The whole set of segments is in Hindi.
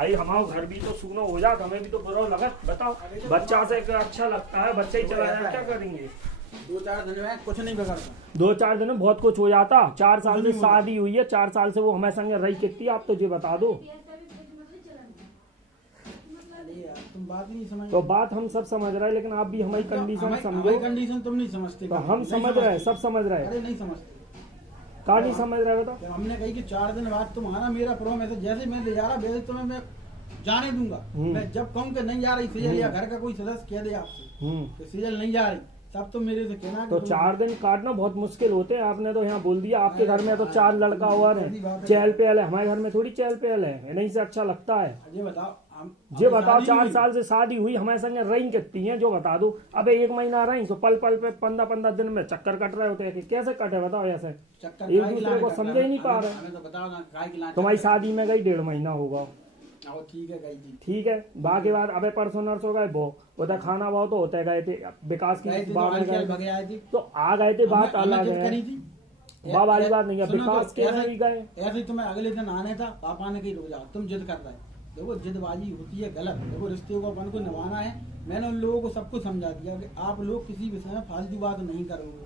भाई हमारा घर भी तो सूना हो जाता, हमें भी तो बुरा लगा। बताओ बच्चा से अच्छा लगता है, बच्चा ही चला जाए, क्या करेंगे? 2-4 दिन में कुछ नहीं बिगड़ता। 2-4 दिन में बहुत कुछ हो जाता। 4 साल से शादी हुई है, 4 साल से वो हमारे संग रही कितनी, आप तो ये बता दो। तुम बात नहीं समझ। तो बात हम सब समझ रहे हैं, लेकिन आप भी हमारी कंडीशन समझो। कंडीशन तुम नहीं समझते। तो हम समझ रहे हैं, सब समझ रहे हैं। अरे नहीं समझते, कहा नहीं समझ रहे हो? बताओ। हमने कही कि 4 दिन बाद तुम्हारा मेरा प्रॉमिस है, जैसे मैं ले जा रहा वैसे तुम्हें मैं जाने दूंगा। मैं जब कहूँ कि नहीं जा रही सीजल या घर का कोई सदस्य कह दे आपसे तो सीजल नहीं जा रही, तब तो मेरे से कहना। तो 4 दिन काटना बहुत मुश्किल होते हैं। आपने तो यहाँ बोल दिया आपके घर में तो 4 लड़का हुआ है, चहल पहल है। हमारे घर में थोड़ी चहल पहल है, नहीं से अच्छा लगता है। ये बताओ 4 साल से शादी हुई, हमारे संग रही कितनी है जो बता दो। अबे 1 महीना रही तो पल पल पे 15-15 दिन में चक्कर कट रहे होते हैं कि कैसे कटे? बताओ ऐसे एक दूसरे को समझ ही नहीं पा रहे। तुम्हारी शादी में गई 1.5 महीना होगा। ठीक है जी, ठीक है। बाकी बात अबे परसों नरसों गए वो उधर खाना बहुत तो होते गए थे, विकास की बात में गए तो आ गए थे, बात अलग है। बात वाली बात नहीं है, विकास के नहीं गए। ऐसे तुम्हें अगले दिन आने था, पापा ने कही रुक जाओ, तुम जिद कर रहे। देखो जिदबाजी होती है गलत। देखो रिश्ते को अपन को निभाना है। मैंने उन लोगों को सब कुछ समझा दिया कि आप लोग किसी विषय में फालतू बात नहीं करोगे।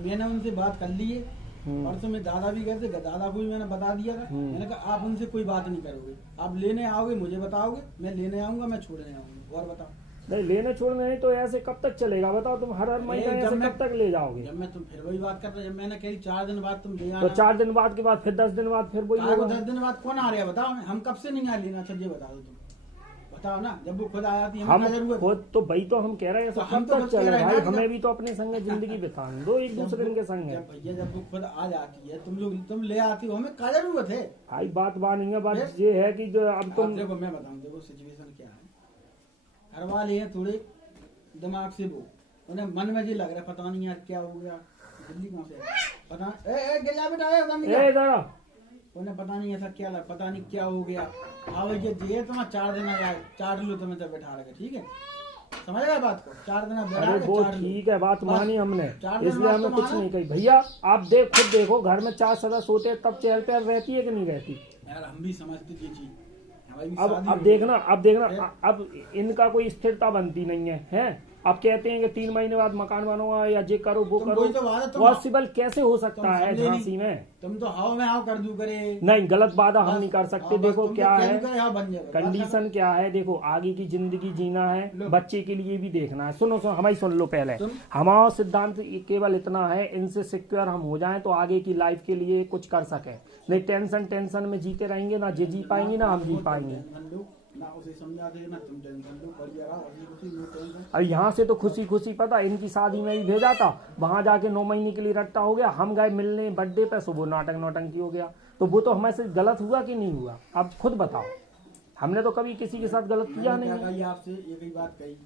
मैंने उनसे बात कर ली है। परसों में दादा भी गए थे, दादा को भी मैंने बता दिया था। मैंने कहा आप उनसे कोई बात नहीं करोगे, आप लेने आओगे मुझे बताओगे, मैं लेने आऊंगा, मैं छोड़ने आऊंगा। और बताओ नहीं लेने छोड़ने नहीं तो ऐसे कब तक चलेगा? बताओ तुम हर महीने ऐसे कब तक ले जाओगे? जब मैं तुम फिर वही बात करता, जब मैंने कही 4 दिन बाद तुम ले आना, तो 4 दिन बाद के बाद फिर 10 दिन बाद फिर वही होगा। 10 दिन बाद कौन आ रहा है बताओ? हम कब से नहीं आ लेना? अच्छा ये बता दो, तुम बताओ ना। जब वो खुद आ जाती है हम खुद तो भाई तो हम कह रहे हैं कब तक चले भाई? हमें भी तो अपने संग जिंदगी बिताने दो एक दूसरे के संग। भैया जब वो खुद आ जाती है तुम ले आती हो, हमें क्या जरूरत है भाई? बात नहीं है, बात ये है कि जो अब तुम देखो मैं बताऊं, देखो सिचुएशन क्या है। घर वाले हैं थोड़े दिमाग से, वो उन्हें मन में ये लग रहा है पता नहीं यार क्या हो गया, दिल्ली कहाँ से पता गिला बेटा उन्हें पता नहीं ऐसा क्या लगा, पता नहीं क्या हो गया। आओ ये तुम 4 दिन आया 4 लो तुम्हें तो बैठा रखे। ठीक है, समझ रहे बात को? 4 दिन अरे वो ठीक है, बात मानी हमने, इसलिए हमने कुछ नहीं कही। भैया आप खुद देखो घर में 4 सदस्य होते हैं तब चहल पहल रहती है कि नहीं रहती? यार हम भी समझते ये चीज। अब देखना अब इनका कोई स्थिरता बनती नहीं है। अब कहते हैं कि 3 महीने बाद मकान बनोगा या जे करो वो करो, पॉसिबल कैसे हो सकता है झांसी में? तुम तो हाव में हाव कर दू करे। नहीं, गलत वादा हम नहीं कर सकते। देखो क्या है कंडीशन, क्या है देखो, आगे की जिंदगी जीना है, बच्चे के लिए भी देखना है। सुनो हमारी सुन लो पहले। हमारा सिद्धांत केवल इतना है, इनसे सिक्योर हम हो जाएं तो आगे की लाइफ के लिए कुछ कर सके। नहीं टेंशन में जीते रहेंगे ना जी पाएंगे ना हम जी पाएंगे। ना उसे समझा दे ना तुम टेंशन लो, बढ़िया रहो। अब यहाँ से तो खुशी पता इनकी शादी में भी भेजा था, वहां जाके 9 महीने के लिए रट्टा हो गया। हम गए मिलने बर्थडे पे, सुबह नौटंकी हो गया। तो वो तो हमारे से गलत हुआ कि नहीं हुआ? आप खुद बताओ। हमने तो कभी किसी के साथ गलत किया नहीं। आपसे एक ही बात कही,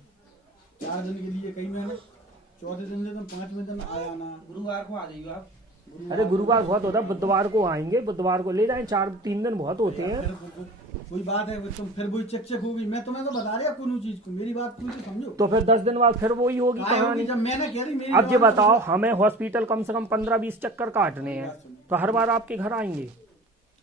4 दिन के लिए कही मैंने, चौथे दिन से तुम 5वें दिन आया ना, गुरुवार को आ जाइए आप। अरे गुरुवार बहुत होता है, बुधवार को आएंगे, बुधवार को ले जाएं। 3 दिन बहुत होते हैं। कोई बात है तुम फिर वही चेक होगी। मैं तुम्हें तो बता रहा कोनो चीज को, मेरी बात तुम समझो। तो फिर 10 दिन बाद फिर वही होगी कहानी। जब मैंने कह रही अब ये बताओ, हमें हॉस्पिटल कम से कम 15-20 चक्कर काटने हैं, तो हर बार आपके घर आएंगे?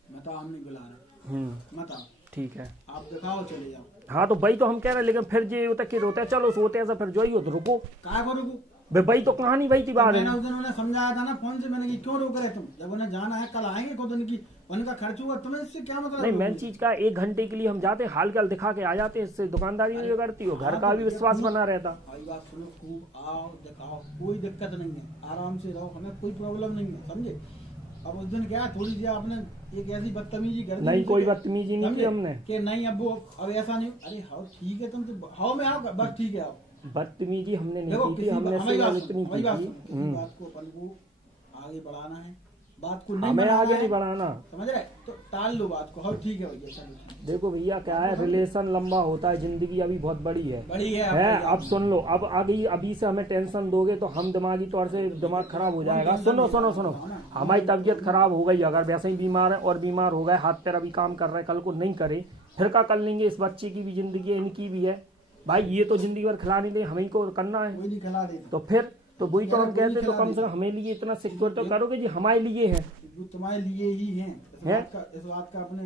बताओ हम नहीं बुला रहे। बताओ ठीक है, आप दिखाओ चले जाओ। हाँ तो भाई तो हम कह रहे हैं, लेकिन फिर ये होता कि रोते चलो सोते ऐसा, फिर जो ही हो तो रुको। क्या को रुको भाई? तो कहानी भाई थी बात है। मैंने उस दिन उन्हें समझाया था ना फोन से, मैंने क्यों रोक रहे तुम? जब उन्हें जाना है कल आएंगे, खुद उनकी उनका खर्च हुआ, तुम्हें इससे क्या मतलब? नहीं मेन चीज का 1 घंटे के लिए हम जाते, हाल चाल दिखा के आ जाते, इससे दुकानदारी भी करती हो, घर का भी विश्वास बना रहता। बात सुनो, खूब आओ दिखाओ, कोई दिक्कत नहीं है, आराम से रहो, हमें कोई प्रॉब्लम नहीं है, समझे? अब उस दिन क्या थोड़ी सी आपने एक ऐसी बदतमीजी कर दी। नहीं कोई बदतमीजी नहीं की हमने कि नहीं अब ऐसा नहीं। अरे हाँ ठीक है, तुम तो हाउ में आओ, बस ठीक है आओ। बदतमीजी हमने नहीं की, हमने बात को अपन को आगे बढ़ाना है, बात को नहीं हमें आगे नहीं बढ़ाना, समझ रहे? तो टाल लो बात को। हाँ ठीक है भैया। देखो भैया क्या है, रिलेशन लंबा होता है, जिंदगी अभी बहुत बड़ी है। अब सुन लो, अब अभी से हमें टेंशन दोगे तो हम दिमागी तौर से दिमाग खराब हो जाएगा। सुनो हमारी तबीयत खराब हो गई, अगर वैसे ही बीमार है और बीमार हो गए, हाथ पैर अभी काम कर रहे, कल को नहीं करे फिर क्या कर लेंगे? इस बच्चे की भी जिंदगी है, इनकी भी है भाई, ये तो जिंदगी भर खिला नहीं दे, हमें को करना है। तो फिर तो वही तो हम कहते, तो कम से कम हमें लिए इतना सिक्योर तो करोगे जी, हमारे लिए है, तुम्हारे लिए ही है। इस बात का अपने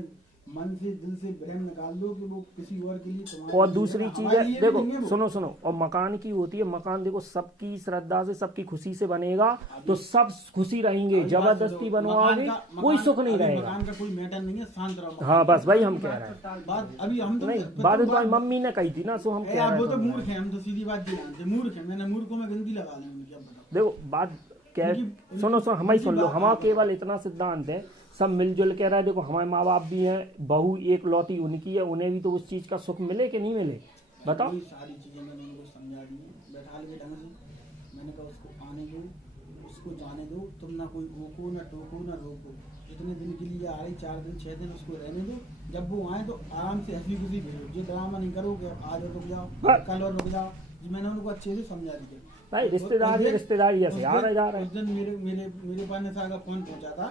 मन से दिल से भ्रम निकाल दो कि वो किसी और के लिए तुम्हारे और लिए दूसरी है, चीज हमारे है, लिए भी नहीं है देखो वो। सुनो सुनो, और मकान की होती है, मकान देखो सबकी श्रद्धा से सबकी खुशी से बनेगा तो सब खुशी रहेंगे, अभी जबरदस्ती बात बनवाओगे मकान कोई सुख नहीं अभी रहेगा। मकान का कोई मैटर नहीं है, शांत रहो। हाँ बस वही हम कह रहे हैं। बात अभी हम तो नहीं बात तो मम्मी ने कही थी ना, सो हम कह यार रहे वो तो हैं। मूर्ख है, हम तो सीधी बात ये जानते, मूर्ख है, मैंने मूर्खों में गिनती लगा ली उनकी। अब बताओ देखो बात क्या है, सुनो सुनो हमारी सुन लो, हमारा केवल इतना सिद्धांत है, सब मिलजुल के रहे। देखो हमारे माँ बाप भी हैं, बहू एक लौती उनकी है, उन्हें भी तो उस चीज का सुख मिले कि नहीं मिले, बताओ। वही सारी चीजें मैंने उनको समझा दी, बैठा के ढंग से। मैंने कहा उसको आने दो, उसको जाने दो, तुम ना कोई रोको ना टोको ना रोको। जितने दिन के लिए आ रही, 4 दिन 6 दिन उसको रहने दो, जब वो आए तो आराम से हंसी खुशी भेजो, जो ड्रामा नहीं करोगे आज और रुक जाओ, कल और रुक जाओ। जी मैंने उनको अच्छे से समझा दिया भाई रिश्तेदारी रिश्तेदारी जैसे आ रहे जा रहे उस दिन मेरे पास नेता का फोन पहुंचा था,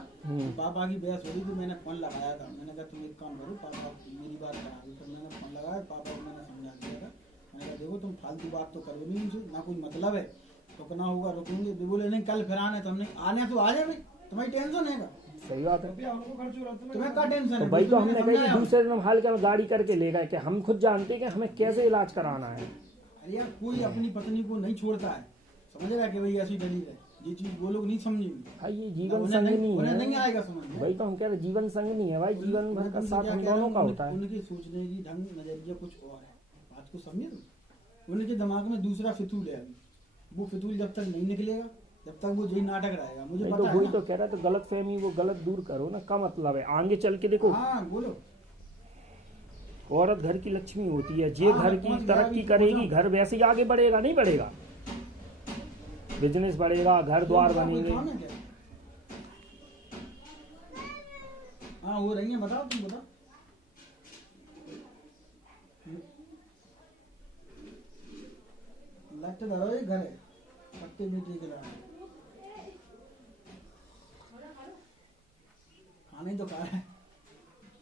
पापा की बहस हो रही थी, मैंने फोन लगाया था, मैंने कहा तुम एक काम करो, पापा मेरी बात करा दी, तो मैंने फोन लगाया, पापा को मैंने समझा दिया था। मैंने कहा देखो तुम फालतू बात तो करो नहीं उनसे, ना कोई मतलब है, रुकना होगा रुकेंगे। वे बोले नहीं कल फिर आने, तो हमने आने तो आ जाए भाई, तुम्हारी टेंशन है। सही बात है, तुम्हें क्या टेंशन तो है? भाई तो हमने कही दूसरे दिन हम हाल के गाड़ी करके ले गए कि हम खुद जानते कि हमें कैसे इलाज कराना है। अरे यार कोई अपनी पत्नी को नहीं छोड़ता है, समझ रहा है कि भाई ऐसी दलील है, ये चीज वो लोग नहीं समझेंगे। भाई ये जीवन संगनी उन्हें नहीं है, आएगा समझ में। वही तो हम कह रहे जीवन संगनी है भाई, जीवन भर का साथ हम दोनों का होता है। उनके सोचने की ढंग नजरिया कुछ और है, बात को समझे तुम। उनके दिमाग में दूसरा फितूल है, अभी वो फितूल जब तक नहीं निकलेगा जब तक वो यही नाटक रहेगा। मुझे तो पता है वही ना। तो कह रहा है, तो गलत फहमी वो गलत दूर करो ना, का मतलब है आगे चल के देखो। हाँ बोलो। औरत घर की लक्ष्मी होती है, जे हाँ, घर मैं की पहुंच गया, तरक्की अभी करेगी पहुंचा। घर वैसे ही आगे बढ़ेगा, नहीं बढ़ेगा, बिजनेस बढ़ेगा, घर द्वार बनेंगे। हाँ हो रही है, बताओ तुम बताओ। लगते धरो ये घर है, पत्ते बेटे के लाए खाने तो खा है।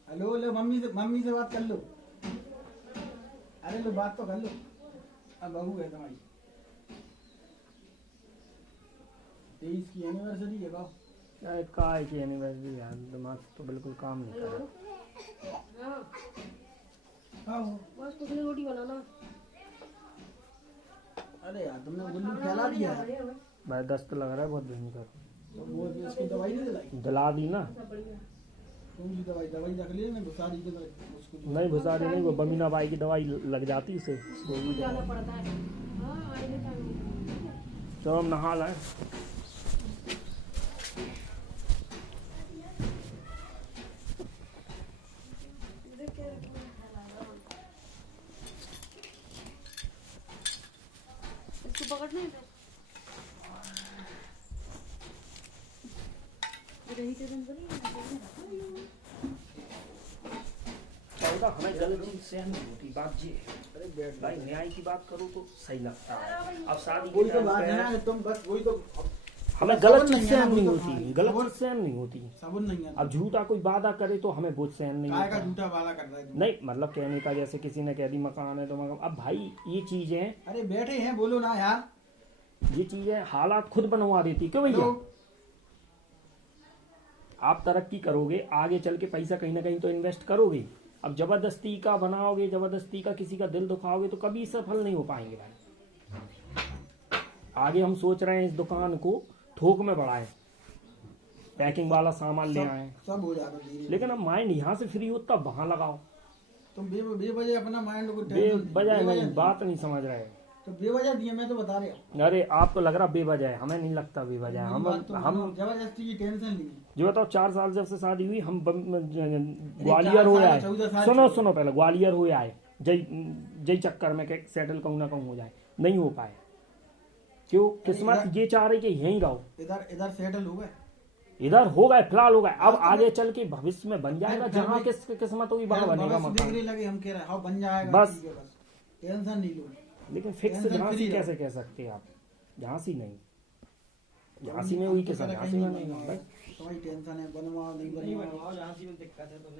हेलो लो मम्मी से बात कर लो। अरे लो बात तो कर लो, अब बहू है तुम्हारी 23 की एनिवर्सरी है। बाबू काय की एनिवर्सरी यार, दिमाग तो बिल्कुल काम नहीं कर रहा। हाँ बस कुछ नहीं, रोटी बनाना। अरे यार तुमने गुल्लू फैला दिया है। भाई दस्त लग रहा है बहुत भयंकर। तो वो इसकी दवाई नहीं दिलाई? दिला दी ना। कौन सी दवाई रख ली ना, घुसारी के उसको। नहीं भुसारी नहीं, वो बमीना बाई की दवाई लग जाती से। जाना पड़ता है। हाँ आए थे टाइम। तो हम नहा लाए। इसको पकड़ना है रही के दिन हमें गलत चीज सहन नहीं होती, बात जी है भाई, न्याय की बात करो तो सही लगता है। अब शादी वही तो बात है ना, तुम बस वही तो हमें गलत चीज नहीं है सहन ना, नहीं वो तो होती, हाँ, गलत चीज सहन नहीं होती। साबुन नहीं है। अब झूठा कोई वादा करे तो हमें बहुत सहन नहीं काय का होता। झूठा वादा कर रहा है तुम? नहीं मतलब कहने का, जैसे किसी ने कह दी मकान है तो मकान, अब भाई ये चीजें, अरे बैठे हैं बोलो ना यार। ये चीजें हालात खुद बनवा देती। क्यों भैया, हेलो? आप तरक्की करोगे आगे चल के, पैसा कहीं ना कहीं तो इन्वेस्ट करोगे। अब जबरदस्ती का बनाओगे, जबरदस्ती का किसी का दिल दुखाओगे तो कभी सफल नहीं हो पाएंगे भाई। आगे हम सोच रहे हैं इस दुकान को थोक में बढ़ाएं, पैकिंग वाला सामान ले आए, सब हो जाएगा धीरे। लेकिन अब माइंड यहाँ से फ्री हो तब वहां लगाओ। तुम बेवजह अपना माइंड को बेवजह नहीं, बात नहीं समझ रहे। तो बेवजह दिया, मैं तो बता रहा हूँ। अरे आपको लग रहा बेवजह है, हमें नहीं लगता बेवजह है। हम जबरदस्ती की टेंशन ली। जो बताओ 4 साल जब से शादी हुई, हम ग्वालियर हो आए। 14 साल सुनो पहले, ग्वालियर हो आए, जय चक्कर में सेटल कहूँ ना कहूँ हो जाए, नहीं हो पाए। क्यों? किस्मत ये चाह रही कि यहीं रहो। इधर सेटल हो गए, इधर हो गए, फिलहाल हो गए। अब आगे चल के भविष्य में बन जाएगा, जहाँ किस्मत होगी वहाँ बनेगा मकान। लगे हम कह रहे हैं बन जाएगा, बस टेंशन नहीं लो। लेकिन फिक्स झांसी कैसे कह सकते हैं आप? झांसी नहीं, झांसी में हुई किसान, झांसी में नहीं। तुम्हारी टेंशन है, बनवाओ नहीं बनवाओ, झांसी में दिक्कत है तो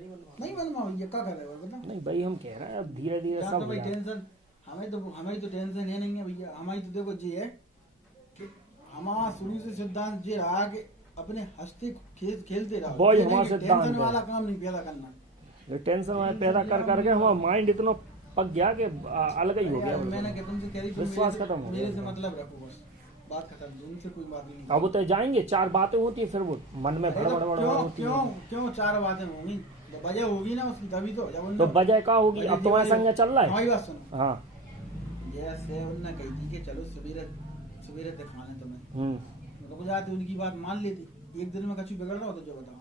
नहीं बनवाओ। ये क्या कर रहे हो बताओ? नहीं भाई हम कह रहे हैं अब धीरे धीरे सब भाई टेंशन हमें तो टेंशन है नहीं है भैया। हमारी तो देखो जी है कि हमारा शुरू से सिद्धांत ये रहा कि अपने हंसते खेलते रहो। वही हमारा सिद्धांत टेंशन है। वाला काम नहीं पैदा करना। ये टेंशन पैदा कर करके हमारा माइंड इतना पक गया कि अलग ही हो गया। मैंने क्या तुमसे कह रही विश्वास खत्म हो मेरे गया। से मतलब रखो बस, बात खत्म, उनसे कोई बात नहीं। अब वो तो जाएंगे, 4 बातें होती है, फिर वो मन में भड़ भड़ भड़ क्यों होती क्यों है। क्यों 4 बातें होंगी? तो वजह होगी ना उसकी, तभी तो जब तो वजह क्या होगी? अब तुम्हारे संग चल रहा है। हमारी बात सुनो, हाँ। जैसे उन्होंने कही थी कि चलो सवेरे सवेरे दिखाने तुम्हें, रुक जाते, उनकी बात मान लेती। एक दिन में कछु बिगड़ रहा हो तो जो बताओ।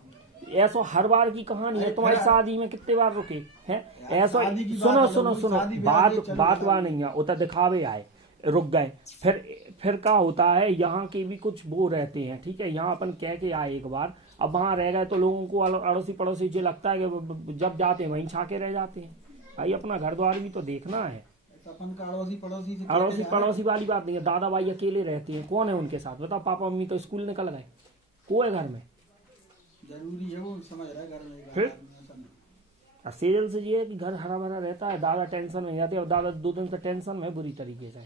ऐसा हर बार की कहानी है। तुम्हारी शादी में कितने बार रुके हैं ऐसा? शादी की बात सुनो अलग सुनो हुई, सुनो, शादी ब्याह बात के चलो बात बताओ। वहाँ नहीं है, उतर दिखावे आए, रुक गए। फिर क्या होता है, यहाँ के भी कुछ वो रहते हैं, ठीक है। यहाँ अपन कह के आए एक बार, अब वहाँ रह गए तो लोगों को अड़ोसी पड़ोसी जो लगता है कि जब जाते हैं वहीं छाके रह जाते हैं। भाई अपना घर द्वार भी तो देखना है। अपन का अड़ोसी पड़ोसी से अड़ोसी पड़ोसी वाली बात नहीं है। दादा भाई अकेले रहते हैं, कौन है उनके साथ बताओ? पापा मम्मी तो स्कूल निकल गए, को है घर में? जरूरी है, वो समझ रहा है घर में एक फिर? आदमी, ऐसा नहीं। सीरियल से ये है कि घर हरा भरा रहता है, दादा टेंशन में जाते हैं, और दादा 2 दिन से टेंशन में बुरी तरीके से।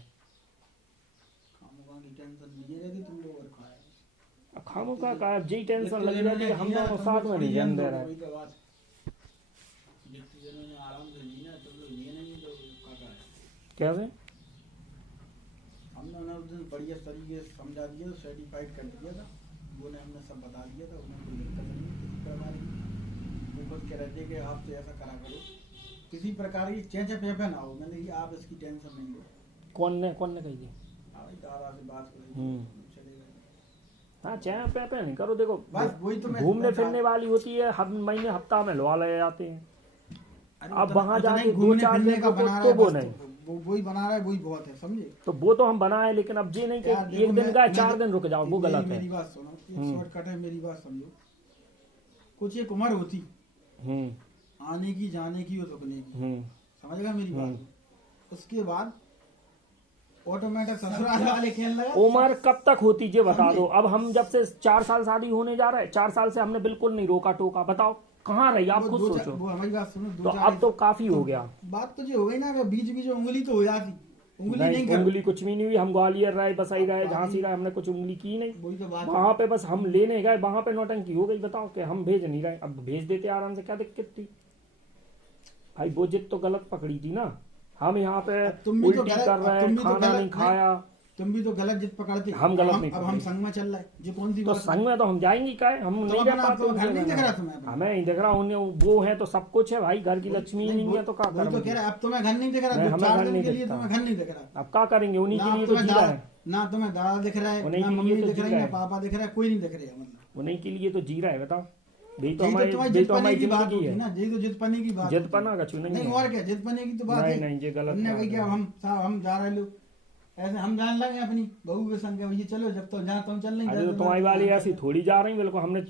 खामोखा की टेंशन लिए रहती तुम लोग और खाया। खामों का जी टेंशन लग जाती है, हम दोनों साथ में नहीं जम दे रहे। वही तो बात। जितने जनों ने आराम से जीना, तुम लोग ये नहीं तो काका है। कैसे? हमने उस दिन बढ़िया तरीके से समझा दिया, सर्टिफाइड कर दिया था, वो ने हमने सब बता दिया था, उन्हें कोई दिक्कत नहीं किसी प्रकार की। वो खुद कह रहे थे कि आपसे ऐसा करा करो, किसी प्रकार की चेंचे पेपे ना हो। मैंने कि आप इसकी टेंशन नहीं लो। कौन ने कही थी? दादा से बात करी, चले गए। हाँ, चाहे पे नहीं करो। देखो बस वही तो मैं घूमने फिरने वाली होती है, हर महीने हफ्ता में लवा ले जाते हैं। अरे अब उतना- वहाँ उतना जाके ही 2 घूमने 4 फिरने दिन का का बना रहा तो है, वो बस नहीं। तो वही बना रहा है, वही बहुत है, समझे। तो वो तो हम बनाए, लेकिन अब जी नहीं कि यार देखो, एक दिन मैं- का मैं 4 तो- दिन रुक जाओ, वो गलत है। मेरी बात सुनो, एक शॉर्टकट है, मेरी बात समझो। कुछ एक उम्र होती आने की, जाने की और रुकने की, समझ गया मेरी बात। उसके बाद ऑटोमेटिक ससुराल वाले खेलने लगा। उम्र कब तक होती ये बता दो। अब हम जब से 4 साल शादी होने जा रहा है, 4 साल से हमने बिल्कुल नहीं रोका टोका। बताओ कहाँ रही, आप खुद सोचो। वो हमारी बात सुनो, तो अब तो काफी हो गया। बात तो जो हो गई ना, बीच बीच में उंगली तो हो जाती, उंगली नहीं नहीं, कर, उंगली कुछ भी नहीं हुई। हम ग्वालियर रहे, बसाई रहे, झांसी रहे, हमने कुछ उंगली की नहीं। वही तो बात वहां पे बस हम लेने गए, वहां पे नौटंकी हो गई। बताओ कि हम भेज नहीं रहे, अब भेज देते आराम से, क्या दिक्कत थी? भाई वो जिद तो गलत पकड़ी थी ना। हम यहाँ पे तुम भी तो उल्टी गलत- कर रहे तुम हैं, भी तो खाना गलत- नहीं खाया। तुम भी तो गलत जिद पकड़ते। हम गलत नहीं अब हम पकड़े। संग में चल रहे हैं, जो कौन सी तो बात है? संग में तो हम जाएंगे क्या है? हम तो नहीं अपना रह पाते तो घर उनसे नहीं दिख बिना। रहा तुम्हें अपना? हमें नहीं दिख रहा, उन्हें वो है तो सब कुछ है भाई। घर की लक्ष्मी नहीं है तो क्या वही तो कह करेंगे? रहा है, अब तुम्हें घर नहीं दिख रहा, नहीं, दो हमें 4 घर दिन नहीं के लिए दिखता। तुम्हें घर नहीं दिख रहा। अब क्या करेंगे? उन्हीं के ना लिए तो तुम्हें जी रहा दादा, है, ना तुम्हें दादा दिख रहा है, उन्हीं ना के लिए मम्मी तो दिख जी रही रहा है, है। ना पापा दिख रहा है, कोई नहीं दिख रहा है। मतलब उन्हीं के लिए तो जी रहा है। बताओ, यही तो यही तो हमारी तुम्हारी यही जिद तो पने हमारी की बात जिंदगी होती है। ना, यही तो जिद पने की बात जिद होती। पना का चू नहीं नहीं है। और क्या, जिद पने की तो बात नहीं, है। नहीं, ये गलत हमने बात भाई है। क्या, हम जा रहे लोग ऐसे हम जान लगे अपनी बहू के संग, भैया चलो, जब तो जहाँ तुम चल नहीं अरे तो तुम्हारी वाली ऐसी थोड़ी जा रही, बिल्कुल हमने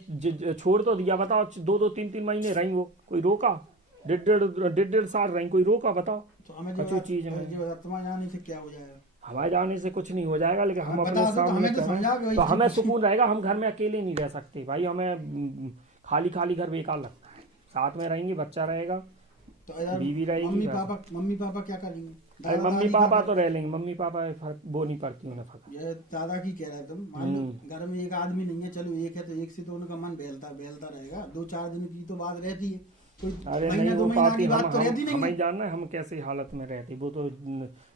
छोड़ तो दिया। बताओ 2 3 3 महीने रही, वो कोई रोका? 1.5 साल रही, कोई रोका? बताओ। तो हमें अच्छी चीज है। जो तुम्हारे जाने से क्या हो जाएगा? हमारे जाने से कुछ नहीं हो जाएगा, लेकिन हम बता अपने दो तो सामने हमें तो करें, समझाओ कि भाई तो हमें चीज़- सुकून रहेगा। हम घर में अकेले नहीं रह सकते भाई, हमें खाली खाली घर बेकार लगता है। साथ में रहेंगे, बच्चा रहेगा, तो यार बीवी रहेगी, मम्मी पापा क्या करेंगे? अरे दादा मम्मी दादी पापा का- तो रह लेंगे। मम्मी पापा फर्क वो नहीं पड़ती उन्हें फर्क। ये दादा की कह रहे तुम, मान लो घर में एक आदमी नहीं है, चलो एक है तो एक से तो उनका मन बहलता रहेगा। 2-4 दिन की तो बात रहती है, कोई अरे महीना नहीं 2 हो महीना पाती। की बात तो रहती नहीं हमें है। जानना है हम कैसे हालत में रहते। वो तो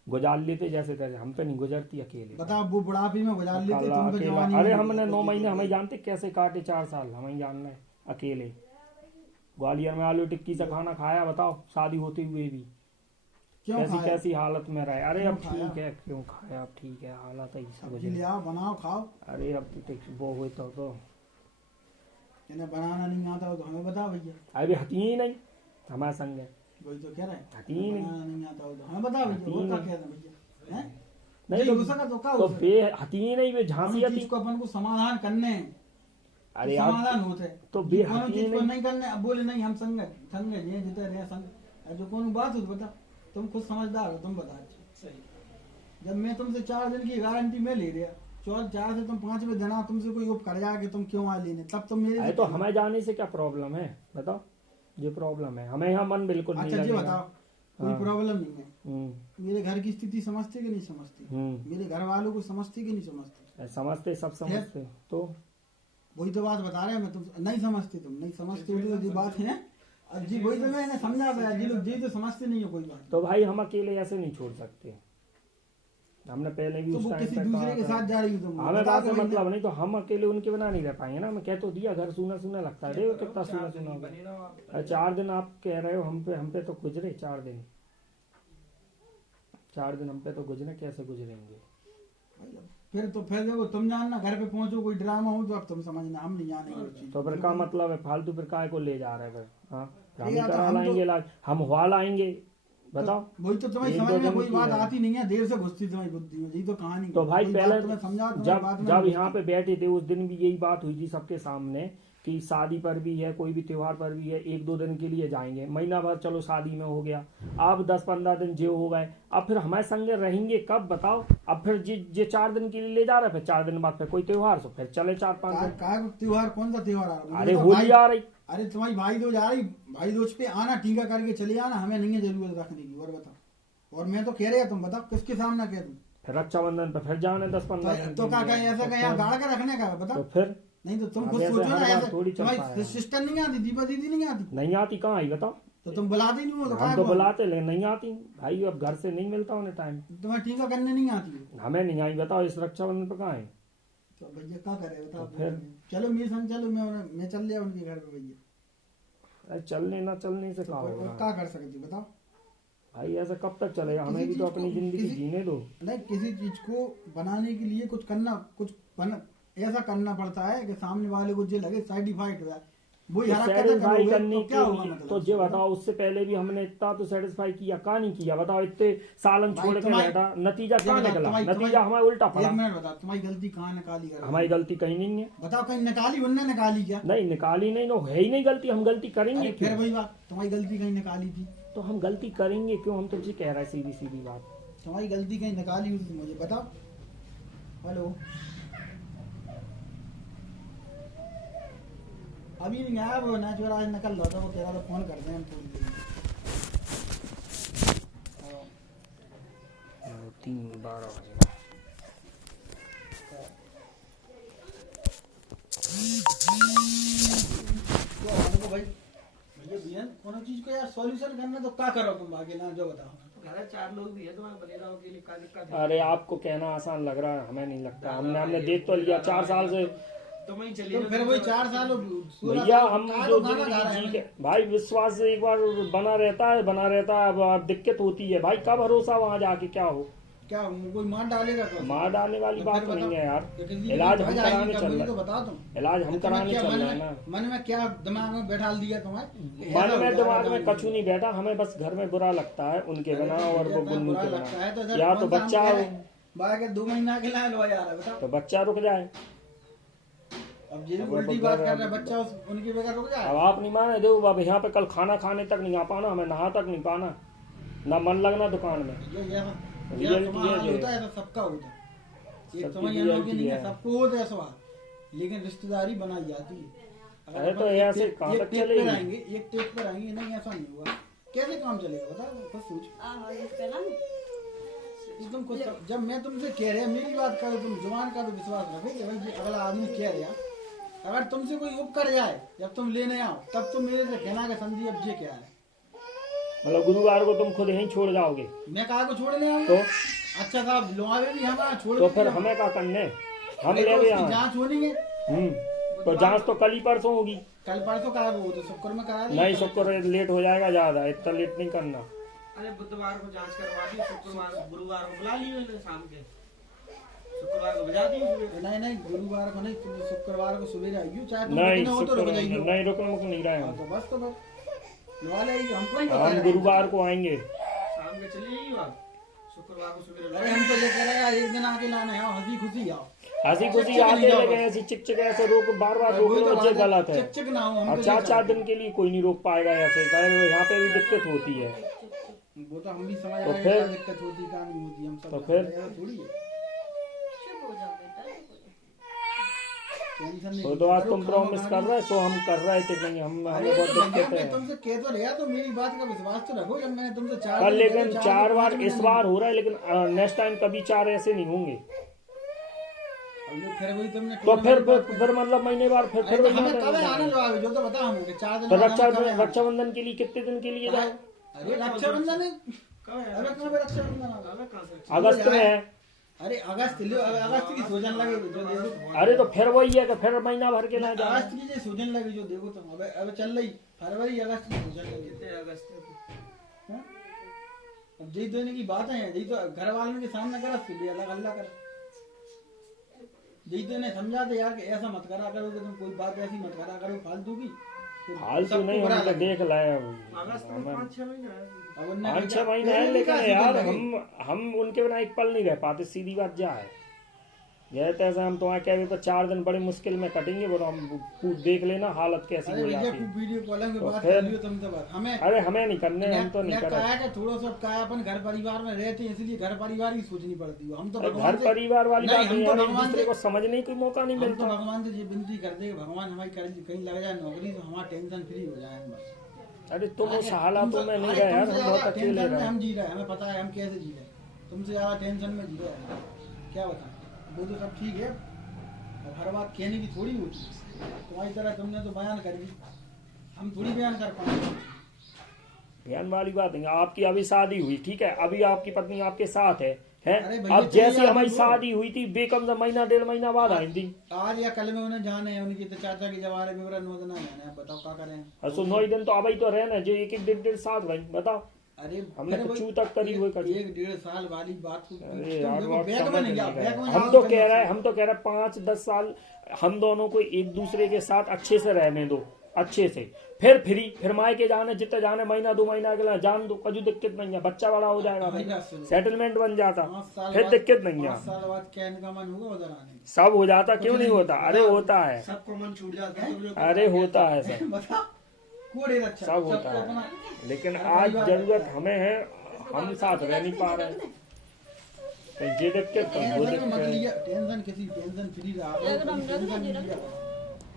गुजार लेते जैसे तैसे, हम पे नहीं गुजरती अकेले। बताओ, वो बुढ़ापे में गुजार लेते, अकेला- तुम तो अकेला। जवानी अरे में हमने 9 महीने गुजार हमें लेते। जानते कैसे काटे 4 साल, हमें जानना है अकेले। ग्वालियर में आलू टिक्की से खाना खाया, बताओ, शादी होते हुए भी क्यों कैसी खाया? कैसी हालत में रहे। अरे क्यों अब खाया? ठीक है, क्यों खाया, अब ठीक है, हालत है सब। सब्जी ले आओ, बनाओ, खाओ। अरे अब तो वो हुए तो इन्हें बनाना नहीं आता हो तो हमें बताओ भैया। अभी हती ही नहीं हमारे संग है। वही तो कह रहे हैं, हती ही नहीं। बनाना नहीं आता हो तो हमें बताओ भैया। हती वो क्या नहीं। कह रहे हैं भैया? हैं? नहीं नहीं तो- हो सका तो क्या तो हो सका? बे हती ही नहीं, वे झांसी हर आती। चीज को अपन को समाधान करने हैं। अरे यार समाधान होते हैं तो जो बे कोनो हती चीज को नहीं। नहीं करने, अब बोले नहीं हम संग ये जिते रहे संग, जो कोनो बात हो तो बता, तुम खुद समझदार हो, तुम बता। सही, जब मैं तुमसे 4 दिन की गारंटी में ले रहा, 4 से तुम 5वें दिन आओ, तुमसे कोई उप कर जाए कि तुम क्यों आए लेने, तब तुम मेरे अरे तो हमें जाने से क्या प्रॉब्लम है? बताओ, ये प्रॉब्लम है हमें यहाँ मन बिल्कुल नहीं अच्छा जी लगेगा। बताओ, कोई हाँ। प्रॉब्लम नहीं है। हम्म, मेरे घर की स्थिति समझते कि नहीं समझती? मेरे घर वालों को समझती कि नहीं समझती? समझते, सब समझते। तो वही तो बात बता रहे हैं, मैं तुम नहीं समझती, तुम नहीं समझते हो तो ये बात है। जी वही तो मैंने समझा था जी, लोग जी तो समझते नहीं हो कोई बात। तो भाई हम अकेले ऐसे नहीं छोड़ सकते, हमने पहले भी तो उस वो टाइम किसी पे दूसरे कहा के था। साथ जा रही हो तुम, हमें बता बात दो से भाई। मतलब नहीं, तो हम अकेले उनके बना नहीं रह पाएंगे ना। मैं कह तो दिया घर सूना सूना लगता है, देखो कितना सूना सूना होगा। 4 दिन आप कह रहे हो, हम पे तो गुजरे 4 दिन, 4 दिन हम पे तो गुजरे, कैसे गुजरेंगे। फिर देखो तुम जानना, घर पे पहुंचो कोई ड्रामा हो तो अब तुम समझना, हम नहीं जानेंगे। तो फिर का मतलब है, फालतू फिर काय को ले जा रहे हैं फिर। हाँ हम ही या तो करा हम लाएंगे तो- इलाज, हम हुआ लाएंगे, बताओ। वही तो तुम्हें एक समझ दो में दिन कोई की बात है। आती नहीं है, देर से घुसती तुम्हारी बुद्धि में, यही तो कहानी। तो भाई कोई पहले बात तुम्हें समझा, तुम्हारी जब बात में जब नहीं यहाँ पे घुसती। बैठे थे उस दिन भी यही बात हुई थी सबके सामने कि शादी पर भी है, कोई भी त्योहार पर भी है, 1-2 दिन के लिए जाएंगे, महीना भर चलो शादी में हो गया, अब 10-15 दिन जे हो गए, अब फिर हमारे संगे रहेंगे कब बताओ। अब फिर जे 4 दिन के लिए ले जा रहे, फिर 4 दिन बाद फिर कोई त्योहार, तो फिर चले 4-5 दिन। त्योहार कौन सा त्योहार आ रहा है? अरे तो होली आ रही। अरे तुम्हारी भाई दूज आ रही, भाई दूज पे आना, टीका करके चले आना, हमें नहीं है जरूरत रखने की। और बताओ, और मैं तो कह रहा, तुम बताओ किसके सामने कह दूं? फिर रक्षाबंधन पे फिर जाने 10-15 दिन तो के क्या लिए। कहीं ऐसा कहीं गाड़ के रखने का बताओ। तो फिर नहीं तो तुम अब खुद ऐसे सोचो हर ना, बार ऐसे थोड़ी चल तुम्हारी पाएगा। सिस्टर नहीं आती, दीपा दीदी नहीं आती, नहीं आती कहाँ आई बताओ। तो तुम बुलाते नहीं हो तो हम काय तो को? बुलाते ले, नहीं आती भाई, अब घर से नहीं मिलता उन्हें टाइम। तुम्हें टीका करने नहीं आती है, हमें नहीं आई बताओ, इस रक्षाबंधन पे कहाँ है। तो भैया क्या करे बताओ। तो फिर? चलो मेरे संग चलो, मैं चल लिया उनके घर पे भैया। अरे चलने ना चलने से क्या और होगा क्या कर सकती बताओ। भाई, ऐसा कब तक चलेगा, हमें भी तो अपनी जिंदगी जीने दो। नहीं, किसी चीज को बनाने के लिए ऐसा करना पड़ता है कि सामने वाले को जो लगे साइडिफाइड हो जाए, वो तो हरकत सेटिस्फाई करोगे करने तो के क्या होगा लिए मतलब? तो ये बताओ, उससे पहले भी हमने इतना तो सेटिस्फाई किया, कहाँ नहीं किया बताओ। इतने सालन भाई छोड़ के तुम्हारी- बैठा, नतीजा ये कहाँ बताओ, निकला, तुम्हारी- नतीजा हमारा उल्टा एक पड़ा। मिनट बताओ, तुम्हारी गलती कहाँ निकाली कर? हमारी गलती कहीं नहीं है। बताओ, कहीं निकाली, उनने निकाली क्या? नहीं निकाली नहीं, नो है ही नहीं गलती, हम गलती करेंगे अरे फिर क्यों। वही बात, तुम्हारी गलती कहीं निकाली थी, तो हम गलती करेंगे क्यों, हम तुमसे कह रहे हैं सीधी सीधी बात। तुम्हारी गलती कहीं निकाली हुई थी, मुझे बताओ। हेलो, अभी नहीं आया वो, नेचुरल आज निकल रहा था, वो कह रहा था फोन करते हैं हम थोड़ी देर में। 3:12 बजे। तो हमको भाई भैया बियन कोनो चीज को यार सॉल्यूशन करना, तो क्या करो तुम आगे ना, जो बताओ। घर 4 लोग भी है, तुम्हारे बने रहो के लिए क्या दिक्कत है? अरे आपको कहना आसान लग रहा है, हमें नहीं लगता। हमने देख तो लिया 4 साल से तुम ही चलिए तो फिर वही 4 साल भैया, हम जो जिंदगी जी के भाई, विश्वास एक बार बना रहता है। अब दिक्कत होती है भाई, का भरोसा वहाँ जाके क्या हो, क्या कोई मार डालेगा तो? मार डालने वाली तो बात फिर तो नहीं बताओ। है यार। तो किसी इलाज की हम वजह आएगी कराने क्या, चल वही रहे तो हैं। बताओ तुम। इलाज हम कराने क्या चल मन रहे हैं में- ना। मन में क्या दिमाग में बैठा दिया तुम्हें? मन में दिमाग में कछु नहीं बैठा, हमें बस घर में बुरा लगता है उनके बिना और वो गुन्नू के बिना। या तो बच्चा हो, बाकी 2 महीना के लाए लो यार, बताओ। तो बच्चा रुक जाए। अब ये अब उल्टी वो बात बगैर- कर रहा है, बच्चा उनकी बगैर रुक अब जाए। आप नहीं माने, देखो अब यहाँ पे कल खाना खाने तक नहीं आ पाना, हमें नहा तक नहीं पाना, ना मन लगना दुकान में। ये रियलिटी समाज है जो होता है, तो सबका होता है। एक सबकी समझ रियलिटी नहीं है, है। सबको होता है सवाल, लेकिन रिश्तेदारी बनाई जाती है। अरे तो अपन ऐसे एक कहाँ तक टेक पे चलेगी? आएंगे, एक टेक पर आएंगे, नहीं ऐसा नहीं होगा। कैसे काम चलेगा बताओ, खुद सोच। तुम खुद जब मैं तुमसे कह रहा, मेरी बात करो, तुम जुबान का तो विश्वास रखो कि भाई ये अगला आदमी कह रहा, अगर तुमसे कोई उप कर जाए जब तुम लेने आओ, तब तुम मेरे से कहना कि संदीप अब ये क्या है। मतलब गुरुवार को तुम खुद यहीं छोड़ जाओगे मैं कहा को छोड़ने आऊँ तो अच्छा साहब, लुआवे भी हमारा छोड़ तो के फिर जाओ। हमें क्या करने, हम नहीं ले तो गए उसकी यहाँ। जांच होनी है, तो जांच तो कल ही परसों होगी। कल परसों कहा वो तो शुक्र में करा नहीं, शुक्र लेट हो जाएगा ज्यादा, इतना लेट नहीं करना। अरे बुधवार को जांच करवा दी, शुक्रवार गुरुवार को बुला ली मैंने शाम के, शुक्रवार को बजा दी। नहीं गुरुवार को नहीं, तुम शुक्रवार को सुबह आइयो, चाहे तुम नहीं रुकना हो तो रुक शुक्र जाइयो। नहीं, रुकने मुक नहीं रहे हाँ, हम। तो बस लुआ ले हमको नहीं पता हम है। गुरुवार को आएंगे। शाम के चली जाइए आप, शुक्रवार को सुबह अरे हम तो ये कह रहे हैं यार, एक दिन आके लाने आओ, हंसी खुशी आओ। हंसी खुशी चिक-चिक आते नहीं जाओ लगे, बस। ऐसी चिक चिक ऐसे रोक बार बार रोक वही लो, तो ये बात है, गलत है। चिक-चिक ना हो, हम और तो 4 ये 4 चाहते दिन के लिए कोई नहीं रोक पाएगा ऐसे, यहाँ पे भी दिक्कत होती है। हैं। वो तो हम भी समझ तो रहे हैं फिर? क्या दिक्कत होती है, क्या नहीं होती, हम सब तो जानते फिर? हैं, ऐसा थोड़ी है। टेंशन नहीं, वो तो आज करो, तुम खाना प्रॉमिस खाना। कर रहे, सो हम कर रहे थे नहीं, हम अरे हमें बहुत तो भैया, दिक्कत मैं है। तुमसे कह तो रहा, तो मेरी बात का विश्वास तो रखो। जब मैंने तुमसे 4 कल दिन लेकिन बोले, 4 से बार 5 इस महीने बार हो रहा है, लेकिन नेक्स्ट टाइम कभी 4 ऐसे नहीं होंगे। फिर वही तुमने तो फिर मतलब महीने बाद फिर हमें कब आने लो आवे, जो तो बता हमें कि 4 दिन तो बाद रक्षाबंधन के लिए कितने दिन के लिए जाओ? अरे रक्षाबंधन है, अबे कहाँ पे रक्षाबंधन आ रहा? अगस्त में है। अरे अगस्त लियो, अगस्त की सूजन लगे जो देखो। अरे तो फिर वही है कि फिर महीना भर के ना जाओ। अगस्त की जो सूजन लगी जो देखो तुम, अब चल रही फरवरी अगस्त की सूजन लगी। हाँ? अब जी देने की बात है, जी तो घर वालों के सामने करा, फिर भी अलग अल्लाह कर। जी तो ने समझा दे यार कि ऐसा मत करा करो, कि तुम कोई बात ऐसी मत करा करो फालतू की। फालतू नहीं, हम तो देख लाए अगस्त में 5-6 महीने है। 5-6 महीने है, लेकिन यार हम उनके बिना एक पल नहीं रह पाते, सीधी बात जा है। यह तैसा हम तुम्हारे कहने पर 4 दिन बड़े मुश्किल में कटेंगे, वो हम देख लेना हालत कैसी हो जाती है। वीडियो कॉलिंग में बात फिर कर लियो तुम तो बात हमें। अरे हमें नहीं करने, हम तो नहीं कर रहे। थोड़ा सा क्या अपन घर परिवार में रहते हैं, इसलिए घर परिवार की सोचनी पड़ती है। हम तो घर परिवार वाली बात नहीं है, एक दूसरे को समझने का मौका नहीं मिलता। तो भगवान से ये विनती करते हैं, भगवान हमारी कहीं लग जाए नौकरी तो हमारा टेंशन फ्री हो जाए बस। अरे तुम उस हालातों में नहीं रहे यार, हम बहुत अकेले रहे। हम जी रहे हैं, हमें पता है हम कैसे जी रहे हैं, तुमसे ज्यादा टेंशन में जी रहे हैं। क्या बताएं, वो तो सब ठीक है, अब हर बात कहने की थोड़ी होती है। तुम्हारी तरह तुमने तो बयान कर दी, हम थोड़ी बयान कर पाएंगे। बयान वाली बात नहीं, आपकी अभी शादी हुई, ठीक है, अभी आपकी पत्नी आपके साथ है अरे भैया अब जैसे चलिए, हमारी आप शादी हुई थी बेकम से महीना 1.5 महीना बाद आई थी। आज या कल में उन्हें जाने हैं, उनकी तो चाचा के जवारे विवरण होना है, बताओ क्या करें। सो 9 दिन तो अभी तो रहना जो 1-1 साथ भाई बताओ। अरे हमने तो चू तक करी हुई करी। 1-1.5 साल वाली बात को अरे यार देखो, आप बैग में समझ नहीं नहीं गया, रहे। बैग में हम तो कह रहे हैं 5-10 साल हम दोनों को एक दूसरे के साथ अच्छे से रहने दो, अच्छे से, फिर फ्री, फिर मायके जाने जितने जाने महीना 2 महीना के लिए जान दो, कभी दिक्कत नहीं है, बच्चा बड़ा हो जाएगा भाई, सेटलमेंट बन जाता, फिर दिक्कत नहीं है। 5 साल बाद क्या इनका मन होगा उधर आने, सब हो जाता, क्यों नहीं होता? अरे होता है, सबको मन छूट जाता है। अरे होता है सब, बता कोड़े रक्षा सब होता है, लेकिन आज जरूरत हमें है, हम साथ रह नहीं पा रहे, तो ये दिक्कत तो वो दिक्कत है। टेंशन किसी टेंशन फ्री रहा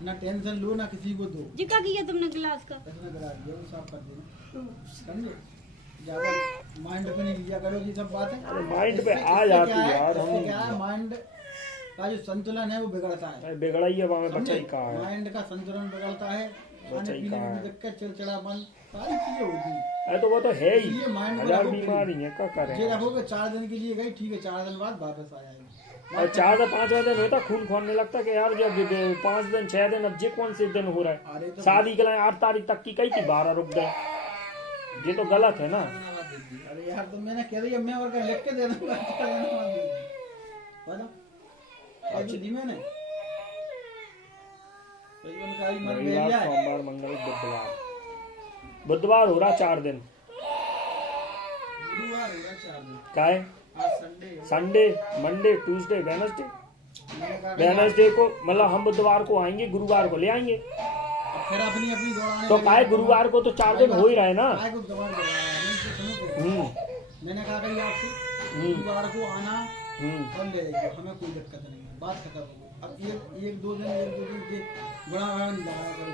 ना, टेंशन लो ना किसी को दो। जी क्या किया तुमने गिलास का? कसना करा दिया, वो साफ कर देना, समझे? ज्यादा माइंड पे नहीं लिया करो ये सब बातें। अरे माइंड पे आ जाती है यार, हम क्या है, माइंड का जो संतुलन है वो बिगड़ता है, बिगड़ा ही है वहाँ बच्चा ही कहा है, माइंड का संतुलन बिगड़ता है, खाने ही पीने कहाँ में है? दिक्कत, चिड़चिड़ापन, सारी चीजें होती हैं। अरे तो वो तो है ही, इसलिए माइंड को 1000 रखो बीमारी है, क्या ये करें? रखोगे 4 दिन के लिए गई, ठीक है, 4 दिन बाद वापस आ जाएगी। और 4 से 5 दिन होता खून खोलने लगता कि यार जब 5 दिन 6 दिन अब जे कौन से दिन हो रहा है? अरे तो शादी के लिए 8 तारीख तक की कही थी, 12 रुक गए, ये तो गलत है ना। अरे यार तुम मैंने कह दिया, मैं और क्या लिख के दे दूंगा, बता अच्छी दी मैंने रविवार, सोमवार, मंगल, बुधवार हो रहा 4 दिन, गुरुवार हो रहा 4 दिन, क्या है? आज संडे, मंडे, ट्यूसडे, वेडनेसडे, मैंने कहा वेडनेसडे को मतलब हम बुधवार को आएंगे, गुरुवार को ले आएंगे, फिर अपनी अपनी दौड़ाने तो काय गुरुवार को तो 4 दिन हो ही रहे ना। काय को दौड़ दौड़ाया, मैंने कहा कही आपसे गुरुवार को आना और ले जाइए, हमें कोई दिक्कत नहीं है, बात खत्म हो। अब एक दो दिन के बड़ा नहीं लगाया करो,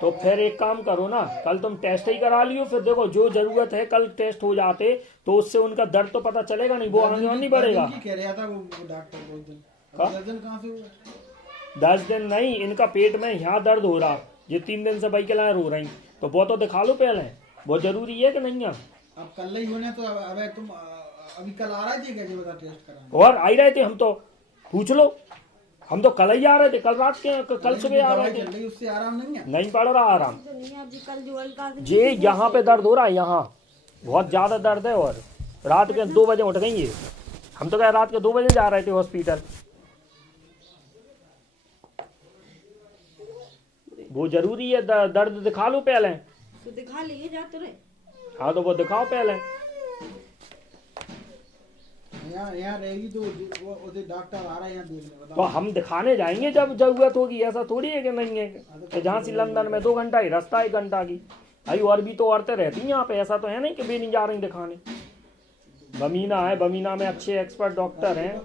तो फिर एक काम करो ना, कल तुम टेस्ट ही करा लियो, फिर देखो जो जरूरत है कल टेस्ट हो जाते तो उससे उनका दर्द तो पता चलेगा नहीं, वो आगे और नहीं बढ़ेगा। कह रहा था वो डॉक्टर को, 10 दिन कहाँ से हुआ? 10 दिन नहीं, इनका पेट में यहाँ दर्द हो रहा, ये 3 दिन से भाई के लाए रो रही, तो वो तो दिखा लो पहले, बहुत जरूरी है कि नहीं है? अब कल ही होने तो अब तुम अभी कल आ रहे थे क्या बता टेस्ट कराने? और आ ही रहे थे हम तो, पूछ लो, हम तो कल ही आ रहे थे, कल रात के, कल सुबह आ रहे थे, उससे आराम नहीं है, नहीं पड़ रहा आराम। तो नहीं है, अभी कल जो अल्काज ये यहाँ पे दर्द हो रहा है, यहाँ बहुत ज्यादा दर्द है, और रात के 2 बजे उठ गई है, हम तो क्या रात के 2 बजे जा रहे थे हॉस्पिटल, वो जरूरी है, दर्द दिखा लो पहले, तो दिखा लिए जा तो रहे। हाँ तो वो दिखाओ पहले, यहाँ रहेगी तो वो उसे डॉक्टर आ रहा है यहाँ देखने, बताओ। तो हम दिखाने जाएंगे जब जरूरत होगी, ऐसा थोड़ी है कि नहीं है कि जहाँ से लंदन में 2 घंटा ही रास्ता, 1 घंटा की, भाई और भी तो औरतें रहती हैं यहाँ पे, ऐसा तो है नहीं कि वे नहीं जा रही दिखाने। बमीना है, बमीना में अच्छे एक्सपर्ट डॉक्टर हैं,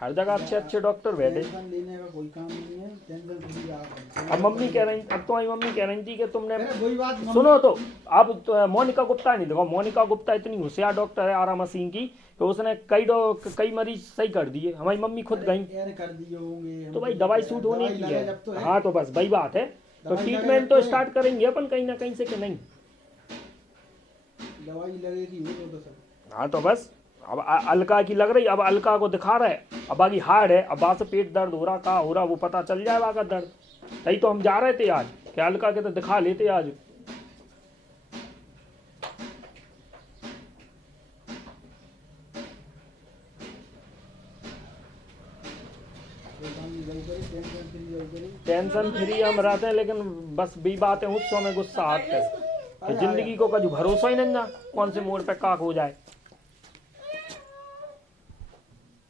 हर जगह अच्छे अच्छे डॉक्टर बैठे। टेंशन लेने का कोई काम नहीं है, टेंशन फ्री आप। अब मम्मी कह रही, अब तुम्हारी मम्मी कह रही थी कि तुमने, वही बात मम्मी- सुनो तो, अब तो मोनिका गुप्ता नहीं, देखो मोनिका गुप्ता इतनी होशियार डॉक्टर है आरा मशीन की, तो उसने कई मरीज सही कर दिए। हमारी मम्मी खुद गई, यार कर दिए होंगे तो भाई दवाई सूट होनी दवाई की लगे है। जब तो है। हाँ तो बस वही बात है, तो दवाई लगे ट्रीटमेंट जब तो तो है। स्टार्ट करेंगे अपन कहीं ना कहीं से कि नहीं। दवाई लगेगी वो तो सब। हाँ तो बस अब अलका की लग रही, अब अलका को दिखा रहे, अब बाकी हार्ड है, अब बात से पेट दर्द हो रहा, कहाँ हो रहा वो पता चल जाएगा का दर्द। तभी तो हम जा रहे थे आज कि अलका के तो दिखा लेते आज। टेंशन फ्री हम रहते हैं, लेकिन बस भी बात है उस समय गुस्सा आते है कि जिंदगी को कभी भरोसा ही नहीं ना, कौन से मोड़ पे काक हो जाए।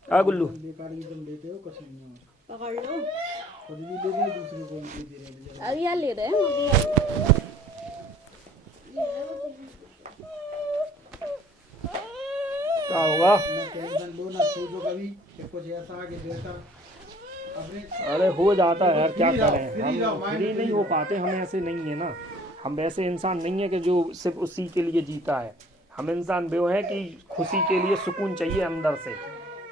गुल्लू बेकार की तुम देते हो कुछ नहीं है। पकड़ लो, खुद भी दे दे दूसरे को भी दे रहे हो। अभी यार ले रहे हैं अभी यार। क्या होगा? ना टेंशन लो ना सोचो कभी कि कुछ ऐसा कि जैसा अपने अरे हो जाता है यार, क्या फ्री रहो, करें, फ्री रहो, हम माइंड फ्री फ्री नहीं हो रहो। पाते, हम ऐसे नहीं है ना, हम वैसे इंसान नहीं है कि जो सिर्फ उसी के लिए जीता है। हम इंसान वो है कि खुशी के लिए सुकून चाहिए अंदर से,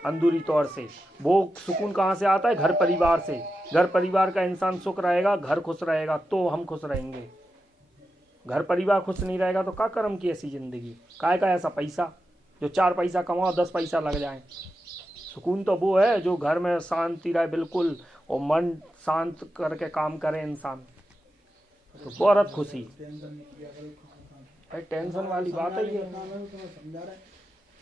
अंदरूनी तौर से। वो सुकून कहाँ से आता है? घर परिवार से। घर परिवार का इंसान सुख रहेगा, घर खुश रहेगा तो हम खुश रहेंगे। घर परिवार खुश नहीं रहेगा तो क्या कर्म की ऐसी जिंदगी, काय का ऐसा पैसा जो 4 पैसा कमाओ 10 पैसा लग जाए। सुकून तो वो है जो घर में शांति रहे बिल्कुल, और मन शांत करके काम करे इंसान, तो बहुत खुशी। टेंशन नहीं लिया करो, खाओ। भाई टेंशन वाली बात है ये, काम है तुम्हें समझा रहा है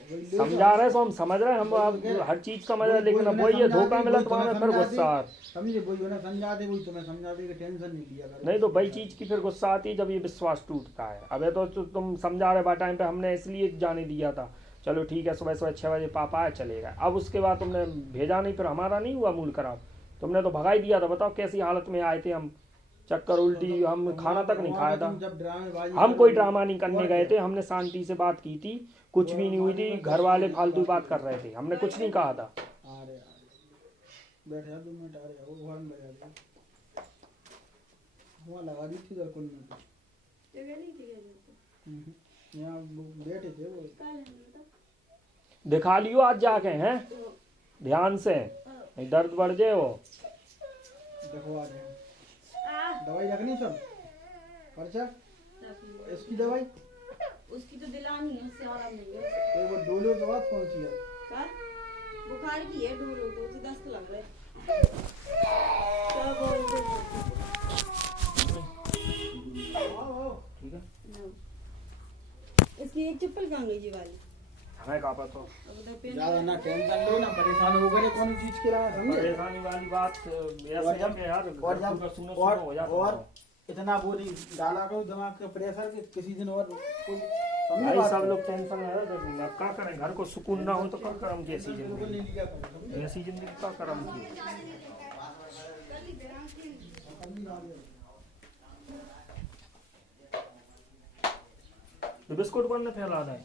वही ले समझा रहे तो हम समझ रहे हैं, हम अब हर चीज समझ रहे हैं, लेकिन अब वही है धोखा मिला तो हमें फिर गुस्सा आता है। समझे वही होना समझाते वही तुम्हें समझाते कि टेंशन नहीं लिया करो। नहीं तो वही चीज की फिर गुस्सा आती है जब ये विश्वास टूटता है। अब तो तुम समझा रहे टाइम पे हमने इसलिए जाने दिया था, चलो ठीक है सुबह सुबह 6 बजे पापा आए चलेगा। अब उसके बाद तुमने भेजा नहीं, फिर हमारा नहीं हुआ मूड खराब, तुमने तो भगा ही दिया था। बताओ कैसी हालत में आए थे हम, चक्कर उल्टी, हम खाना तक नहीं खाया था। जब ड्रामेबाजी हम कोई ड्रामा नहीं करने गए थे, हमने शांति से बात की थी, कुछ भी नहीं हुई थी। घर वाले फालतू बात कर रहे थे, हमने कुछ नहीं कहा था। आ रहे बैठे 2 मिनट आ रहे वो हॉर्न बजा दिया, वहाँ लगा दी थी उधर कुल में तो। जगह नहीं थी क्या? यहाँ बैठे थे वो। दिखा लियो आज जाके, हैं ध्यान से, नहीं दर्द बढ़ जाए वो। देखो आज दवाई रखनी सब पर्चा इसकी दवाई उसकी तो दिलानी है, उससे आराम नहीं है। तो वो डोलो के बाद कौन सी है? क्या? बुखार की है, डोलो तो उसे दस्त लग रहा है। क्या बोलते हो? ठीक है, No. इसकी एक चप्पल कहाँ गई जी वाली? हमें कहा पता। अब उधर पे ज्यादा ना टेंशन लो ना परेशान हो गए कौन चीज के लिए समझे। परेशानी वाली बात ऐसे है कि यार और जब घर सुनो सुनो हो जाता और है। इतना बोली डाला करो दिमाग का प्रेशर कि किसी दिन और कोई समझे भाई बात सब है? लोग टेंशन में रहते हैं, क्या करें, घर को सुकून ना हो तो क्या करम की ऐसी बिल्कुल जिंदगी, नहीं लिया करो समझे? ऐसी जिंदगी क्या करम की। बिस्कुट बंद फैला रहे हैं।